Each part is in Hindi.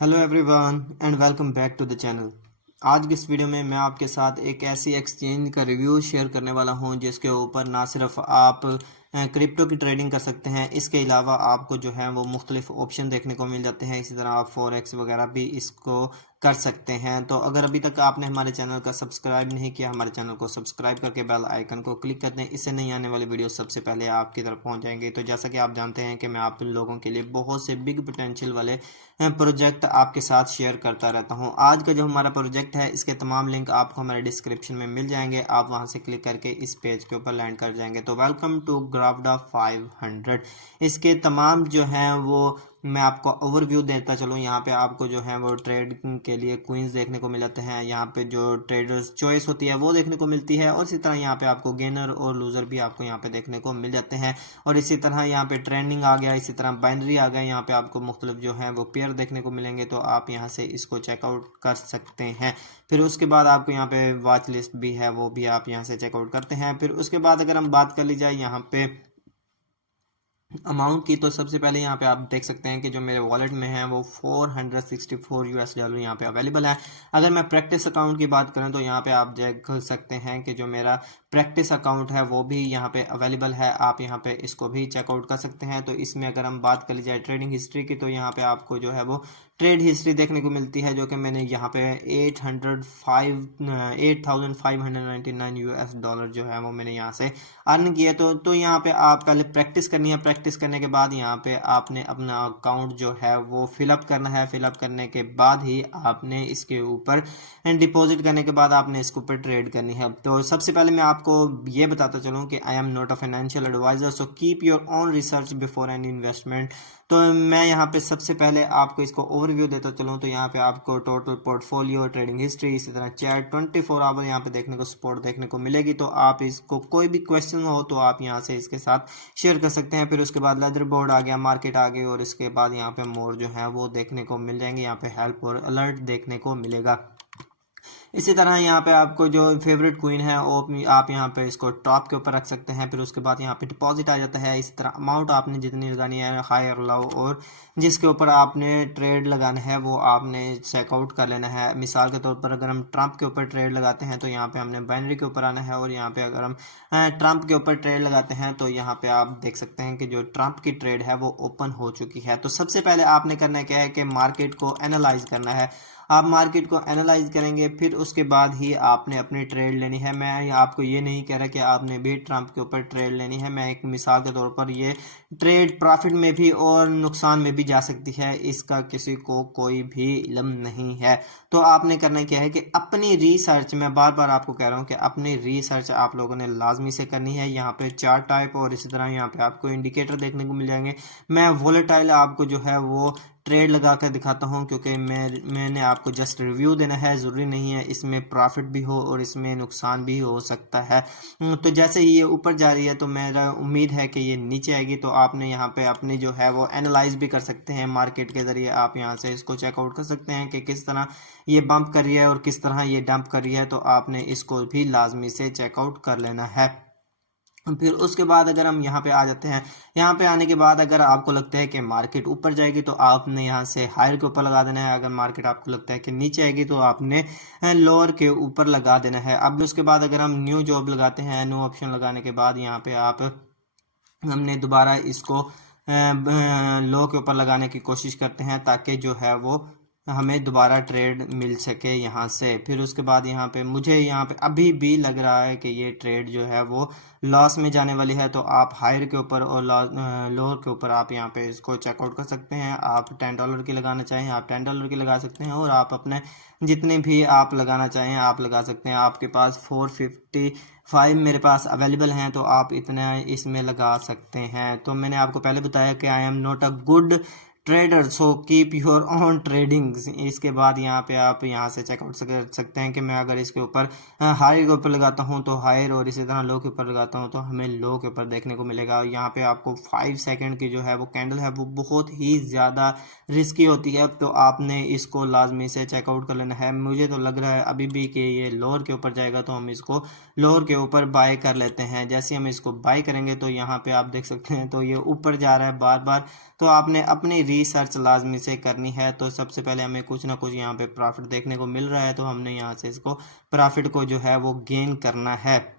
Hello everyone and welcome back to the channel. आज की इस वीडियो में मैं आपके साथ एक ऐसी एक्सचेंज का रिव्यू शेयर करने वाला हूं जिसके ऊपर ना सिर्फ आप क्रिप्टो की ट्रेडिंग कर सकते हैं, इसके अलावा आपको जो है वो मुख्तलिफ ऑप्शन देखने को मिल जाते हैं। इसी तरह आप फॉरेक्स वगैरह भी इसको कर सकते हैं। तो अगर अभी तक आपने हमारे चैनल का सब्सक्राइब नहीं किया, हमारे चैनल को सब्सक्राइब करके बेल आइकन को क्लिक कर दें। इससे नहीं आने वाली वीडियो सबसे पहले आपकी तरफ पहुंच जाएंगे। तो जैसा कि आप जानते हैं कि मैं आप लोगों के लिए बहुत से बिग पोटेंशियल वाले प्रोजेक्ट आपके साथ शेयर करता रहता हूं। आज का जो हमारा प्रोजेक्ट है, इसके तमाम लिंक आपको हमारे डिस्क्रिप्शन में मिल जाएंगे। आप वहां से क्लिक करके इस पेज के ऊपर लैंड कर जाएंगे। तो वेलकम टू ग्राफडा 500। इसके तमाम जो हैं वो मैं आपको ओवरव्यू देता चलूँ। यहाँ पे आपको जो है वो ट्रेड के लिए क्वींस देखने को मिल जाते हैं। यहाँ पे जो ट्रेडर्स चॉइस होती है वो देखने को मिलती है, और इसी तरह यहाँ पे आपको गेनर और लूजर भी आपको यहाँ पे देखने को मिल जाते हैं। और इसी तरह यहाँ पे ट्रेंडिंग आ गया, इसी तरह बाइनरी आ गया। यहाँ पे आपको मुख्तलिफ जो है वो पेयर देखने को मिलेंगे, तो आप यहाँ से इसको चेकआउट कर सकते हैं। फिर उसके बाद आपको यहाँ पे वॉच लिस्ट भी है, वो भी आप यहाँ से चेकआउट करते हैं। फिर उसके बाद अगर हम बात कर ली जाए यहाँ पे अमाउंट की, तो सबसे पहले यहाँ पे आप देख सकते हैं कि जो मेरे वॉलेट में है वो $464 यहाँ पे अवेलेबल है। अगर मैं प्रैक्टिस अकाउंट की बात करें तो यहाँ पे आप देख सकते हैं कि जो मेरा प्रैक्टिस अकाउंट है वो भी यहाँ पे अवेलेबल है। आप यहाँ पे इसको भी चेकआउट कर सकते हैं। तो इसमें अगर हम बात कर ली जाए ट्रेडिंग हिस्ट्री की, तो यहाँ पे आपको जो है वो ट्रेड हिस्ट्री देखने को मिलती है, जो कि मैंने यहाँ पे 8,599 जो है वो मैंने यहाँ से अर्न किया। तो यहाँ पे आप पहले प्रैक्टिस करनी है। प्रैक्टिस करने के बाद यहाँ पे आपने अपना अकाउंट जो है वो फिलअप करना है। फिलअप करने के बाद ही आपने इसके ऊपर डिपॉजिट करने के बाद आपने इसके ऊपर ट्रेड करनी है। तो सबसे पहले मैं आपको ये बताता चलूँ कि I am not a financial advisor, so keep your own research before any investment. तो मैं यहाँ पे सबसे पहले आपको इसको ओवरव्यू देता चलूँ। तो यहाँ पे आपको टोटल पोर्टफोलियो, ट्रेडिंग हिस्ट्री, इसी तरह चैट 24 आवर यहाँ पे देखने को सपोर्ट देखने को मिलेगी। तो आप इसको कोई भी क्वेश्चन हो तो आप यहाँ से इसके साथ शेयर कर सकते हैं। फिर उसके बाद लेदर बोर्ड आ गया, मार्केट आ गई, और इसके बाद यहाँ पे मोर जो है वो देखने को मिल जाएंगे। यहाँ पे हेल्प और अलर्ट देखने को मिलेगा। इसी तरह यहाँ पे आपको जो फेवरेट क्वीन है वो आप यहाँ पे इसको टॉप के ऊपर रख सकते हैं। फिर उसके बाद यहाँ पे डिपॉजिट आ जाता है। इस तरह अमाउंट आपने जितनी लगानी है, हाई और लो, और जिसके ऊपर आपने ट्रेड लगाना है वो आपने चेकआउट कर लेना है। मिसाल के तौर पर अगर हम ट्रंप के ऊपर ट्रेड लगाते हैं तो यहाँ पे हमने बाइनरी के ऊपर आना है, और यहाँ पे अगर हम ट्रंप के ऊपर ट्रेड लगाते हैं तो यहाँ पे आप देख सकते हैं कि जो ट्रंप की ट्रेड है वो ओपन हो चुकी है। तो सबसे पहले आपने करना क्या है कि मार्केट को एनालाइज करना है। आप मार्केट को एनालाइज करेंगे, फिर उसके बाद ही आपने अपनी ट्रेड लेनी है। मैं आपको ये नहीं कह रहा कि आपने भी ट्रंप के ऊपर ट्रेड लेनी है। मैं एक मिसाल के तौर पर, ये ट्रेड प्रॉफिट में भी और नुकसान में भी जा सकती है, इसका किसी को कोई भी इल्म नहीं है। तो आपने करना क्या है कि अपनी रिसर्च, मैं बार बार आपको कह रहा हूँ कि अपनी रिसर्च आप लोगों ने लाजमी से करनी है। यहाँ पे चार्ट टाइप और इसी तरह यहाँ पे आपको इंडिकेटर देखने को मिल जाएंगे। मैं वोलेटाइल आपको जो है वो ट्रेड लगा कर दिखाता हूँ, क्योंकि मैंने आपको जस्ट रिव्यू देना है। ज़रूरी नहीं है इसमें प्रॉफिट भी हो और इसमें नुकसान भी हो सकता है। तो जैसे ही ये ऊपर जा रही है तो मेरा उम्मीद है कि ये नीचे आएगी। तो आपने यहाँ पे अपनी जो है वो एनालाइज भी कर सकते हैं मार्केट के ज़रिए। आप यहाँ से इसको चेकआउट कर सकते हैं कि किस तरह ये बम्प कर रही है और किस तरह ये डंप कर रही है। तो आपने इसको भी लाजमी से चेकआउट कर लेना है। फिर उसके बाद अगर हम यहाँ पे आ जाते हैं, यहाँ पे आने के बाद अगर आपको लगता है कि मार्केट ऊपर जाएगी तो आपने यहाँ से हायर के ऊपर लगा देना है। अगर मार्केट आपको लगता है कि नीचे आएगी तो आपने लोअर के ऊपर लगा देना है। अब उसके बाद अगर हम न्यू जॉब लगाते हैं, न्यू ऑप्शन लगाने के बाद यहाँ पे हमने दोबारा इसको लो के ऊपर लगाने की कोशिश करते हैं, ताकि जो है वो हमें दोबारा ट्रेड मिल सके यहाँ से। फिर उसके बाद यहाँ पे मुझे यहाँ पे अभी भी लग रहा है कि ये ट्रेड जो है वो लॉस में जाने वाली है। तो आप हायर के ऊपर और लोअर के ऊपर आप यहाँ पे इसको चेकआउट कर सकते हैं। आप $10 की लगाना चाहें आप $10 की लगा सकते हैं, और आप अपने जितने भी आप लगाना चाहें आप लगा सकते हैं। आपके पास 455 मेरे पास अवेलेबल हैं, तो आप इतना इसमें लगा सकते हैं। तो मैंने आपको पहले बताया कि I am not a good trader, so keep your on trading. इसके बाद यहाँ पे आप यहाँ से चेकआउट कर सकते हैं कि मैं अगर इसके ऊपर हाई के ऊपर लगाता हूँ तो हायर, और इसी तरह लो के ऊपर लगाता हूँ तो हमें लो के ऊपर देखने को मिलेगा। यहाँ पे आपको 5 सेकंड की जो है वो कैंडल है वो बहुत ही ज़्यादा रिस्की होती है, तो आपने इसको लाजमी से चेकआउट कर लेना है। मुझे तो लग रहा है अभी भी कि ये लोअर के ऊपर जाएगा, तो हम इसको लोअर के ऊपर बाय कर लेते हैं। जैसे हम इसको बाय करेंगे तो यहाँ पे आप देख सकते हैं तो ये ऊपर जा रहा है बार बार। तो आपने अपनी रिसर्च लाजमी से करनी है। तो सबसे पहले हमें कुछ ना कुछ यहाँ पे प्रॉफिट देखने को मिल रहा है, तो हमने यहाँ से इसको प्रॉफिट को जो है वो गेन करना है।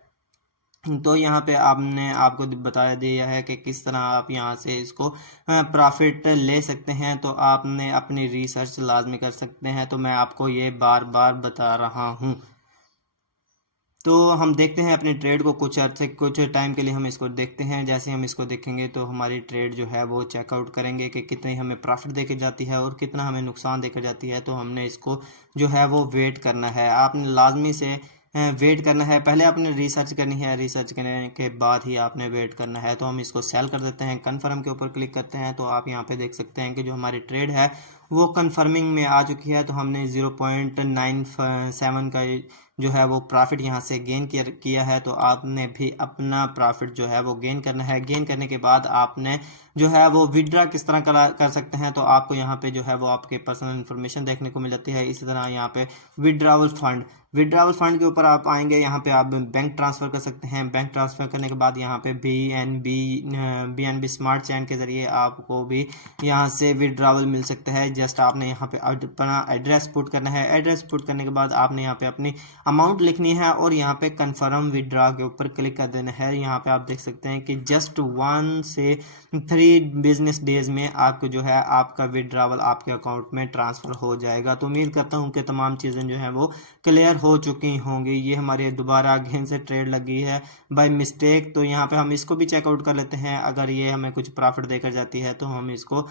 तो यहाँ पे आपने आपको बता दिया है कि किस तरह आप यहाँ से इसको प्रॉफिट ले सकते हैं। तो आपने अपनी रिसर्च लाजमी कर सकते हैं, तो मैं आपको ये बार बार बता रहा हूँ। तो हम देखते हैं अपने ट्रेड को, कुछ अर्से कुछ टाइम के लिए हम इसको देखते हैं। जैसे हम इसको देखेंगे तो हमारी ट्रेड जो है वो चेकआउट करेंगे कि कितनी हमें प्रॉफिट देकर जाती है और कितना हमें नुकसान देकर जाती है। तो हमने इसको जो है वो वेट करना है, आपने लाजमी से वेट करना है। पहले आपने रिसर्च करनी है, रिसर्च करने के बाद ही आपने वेट करना है। तो हम इसको सेल कर देते हैं, कन्फर्म के ऊपर क्लिक करते हैं। तो आप यहाँ पे देख सकते हैं कि जो हमारी ट्रेड है वो कन्फर्मिंग में आ चुकी है। तो हमने 0.97 का जो है वो प्रॉफिट यहाँ से गेन किया है। तो आपने भी अपना प्रॉफिट जो है वो गेन करना है। गेन करने के बाद आपने जो है वो विड्रा किस तरह कर सकते हैं। तो आपको यहाँ पे जो है वो आपके पर्सनल इन्फॉर्मेशन देखने को मिल जाती है। इसी तरह यहाँ पे विड्रावल फंड के ऊपर आप आएंगे, यहाँ पे आप बैंक ट्रांसफ़र कर सकते हैं। बैंक ट्रांसफ़र करने के बाद यहाँ पे BNB स्मार्ट चैन के ज़रिए आपको भी यहाँ से विड्रावल मिल सकता है। जस्ट आपने यहाँ पे अपना एड्रेस पुट करना है। एड्रेस पुट करने के बाद आपने यहाँ पे अपनी अमाउंट लिखनी है और यहाँ पे कन्फर्म विड्रा के ऊपर क्लिक कर देना है। यहाँ पे आप देख सकते हैं कि जस्ट 1 से 3 बिजनेस डेज में आपको जो है आपका विड्रावल आपके अकाउंट में ट्रांसफ़र हो जाएगा। तो उम्मीद करता हूँ कि तमाम चीज़ें जो हैं वो क्लियर हो चुकी होंगी। ये हमारे दोबारा अगेन से ट्रेड लगी है बाय मिस्टेक। तो यहाँ पे हम इसको भी चेकआउट कर लेते हैं। अगर ये हमें कुछ प्रॉफिट देकर जाती है तो हम इसको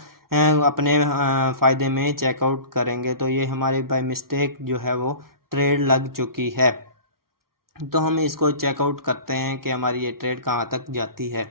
अपने फ़ायदे में चेकआउट करेंगे। तो ये हमारी बाय मिस्टेक जो है वो ट्रेड लग चुकी है। तो हम इसको चेकआउट करते हैं कि हमारी ये ट्रेड कहाँ तक जाती है।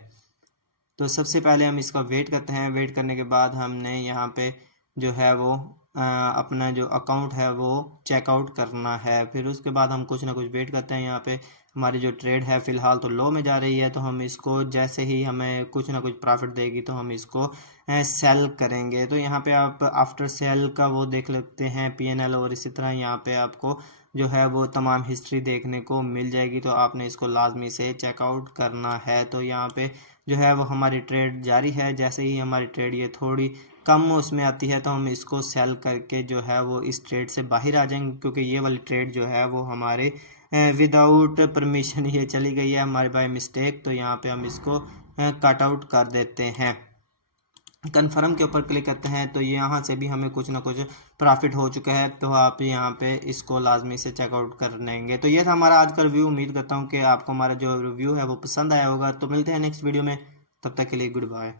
तो सबसे पहले हम इसका वेट करते हैं। वेट करने के बाद हमने यहाँ पे जो है वो अपना जो अकाउंट है वो चेकआउट करना है। फिर उसके बाद हम कुछ ना कुछ वेट करते हैं। यहाँ पे हमारी जो ट्रेड है फ़िलहाल तो लो में जा रही है। तो हम इसको जैसे ही हमें कुछ ना कुछ प्रॉफिट देगी तो हम इसको सेल करेंगे। तो यहाँ पे आप आफ्टर सेल का वो देख लेते हैं PNL, और इसी तरह यहाँ पे आपको जो है वो तमाम हिस्ट्री देखने को मिल जाएगी। तो आपने इसको लाजमी से चेकआउट करना है। तो यहाँ पे जो है वो हमारी ट्रेड जारी है। जैसे ही हमारी ट्रेड ये थोड़ी कम उसमें आती है तो हम इसको सेल करके जो है वो इस ट्रेड से बाहर आ जाएंगे, क्योंकि ये वाली ट्रेड जो है वो हमारे विदाउट परमिशन ये चली गई है हमारे बाय मिस्टेक। तो यहाँ पे हम इसको कट आउट कर देते हैं। कन्फर्म के ऊपर क्लिक करते हैं तो ये यहाँ से भी हमें कुछ ना कुछ प्रॉफिट हो चुका है। तो आप यहाँ पे इसको लाजमी से चेकआउट कर लेंगे। तो ये था हमारा आज का रिव्यू। उम्मीद करता हूँ कि आपको हमारा जो रिव्यू है वो पसंद आया होगा। तो मिलते हैं नेक्स्ट वीडियो में, तब तक के लिए गुड बाय।